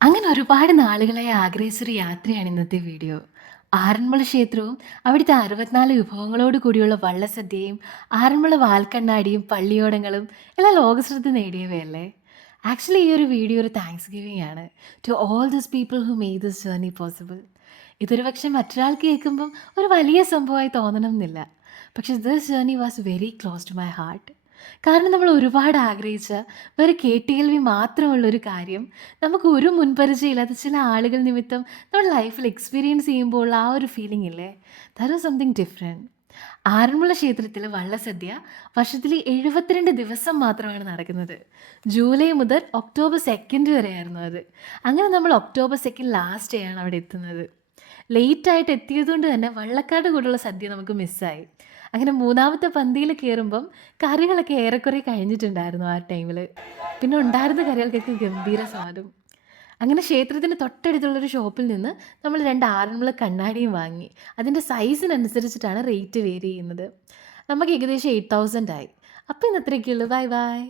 അങ്ങനെ ഒരുപാട് നാളുകളായി ആഗ്രഹിച്ചൊരു യാത്രയാണ് ഇന്നത്തെ വീഡിയോ. ആറന്മുള ക്ഷേത്രവും അവിടുത്തെ 64 വിഭവങ്ങളോട് കൂടിയുള്ള വള്ളസദ്യയും, ആറന്മുള വാൽക്കണ്ണാടിയും പള്ളിയോടങ്ങളും എല്ലാം ലോകശ്രദ്ധ നേടിയവയല്ലേ. ആക്ച്വലി ഈ ഒരു വീഡിയോ ഒരു താങ്ക്സ് ഗിവിംഗ് ആണ് to all these people who made this journey possible. ഇതൊരു പക്ഷെ മറ്റൊരാൾക്ക് കേൾക്കുമ്പം ഒരു വലിയ സംഭവമായി തോന്നണമെന്നില്ല. പക്ഷെ this journey was very close to my heart. കാരണം നമ്മൾ ഒരുപാട് ആഗ്രഹിച്ച, വെറും കേട്ടുകേൾവി മാത്രമുള്ളൊരു കാര്യം നമുക്ക് ഒരു മുൻപരിചയമില്ലാത്ത ചില ആളുകൾ നിമിത്തം നമ്മുടെ ലൈഫിൽ എക്സ്പീരിയൻസ് ചെയ്യുമ്പോൾ ആ ഒരു ഫീലിംഗ് ഇല്ലേ, that is something different. Aranmula ക്ഷേത്രത്തിൽ വള്ളസദ്യ വർഷത്തിൽ 72 ദിവസം മാത്രമാണ് നടക്കുന്നത്. ജൂലൈ മുതൽ ഒക്ടോബർ 2 വരെയായിരുന്നു അത്. അങ്ങനെ നമ്മൾ ഒക്ടോബർ 2 ലാസ്റ്റ് ഡേയാണ് അവിടെ എത്തുന്നത്. ലേറ്റായിട്ട് എത്തിയതുകൊണ്ട് തന്നെ വള്ളക്കാരുടെ കൂടെയുള്ള സദ്യ നമുക്ക് മിസ്സായി. അങ്ങനെ മൂന്നാമത്തെ പന്തിയിൽ കയറുമ്പം കറികളൊക്കെ ഏറെക്കുറെ കഴിഞ്ഞിട്ടുണ്ടായിരുന്നു ആ ടൈമിൽ. പിന്നെ ഉണ്ടായിരുന്ന കറികൾക്കൊക്കെ ഗംഭീര സ്വാദും. അങ്ങനെ ക്ഷേത്രത്തിന് തൊട്ടടുത്തുള്ളൊരു ഷോപ്പിൽ നിന്ന് നമ്മൾ 2 ആറന്മുള കണ്ണാടിയും വാങ്ങി. അതിൻ്റെ സൈസിനനുസരിച്ചിട്ടാണ് റേറ്റ് വേരി ചെയ്യുന്നത്. നമുക്ക് ഏകദേശം 8000 ആയി. അപ്പോൾ ഇന്ന് അത്രയൊക്കെയുള്ളൂ. Bye bye.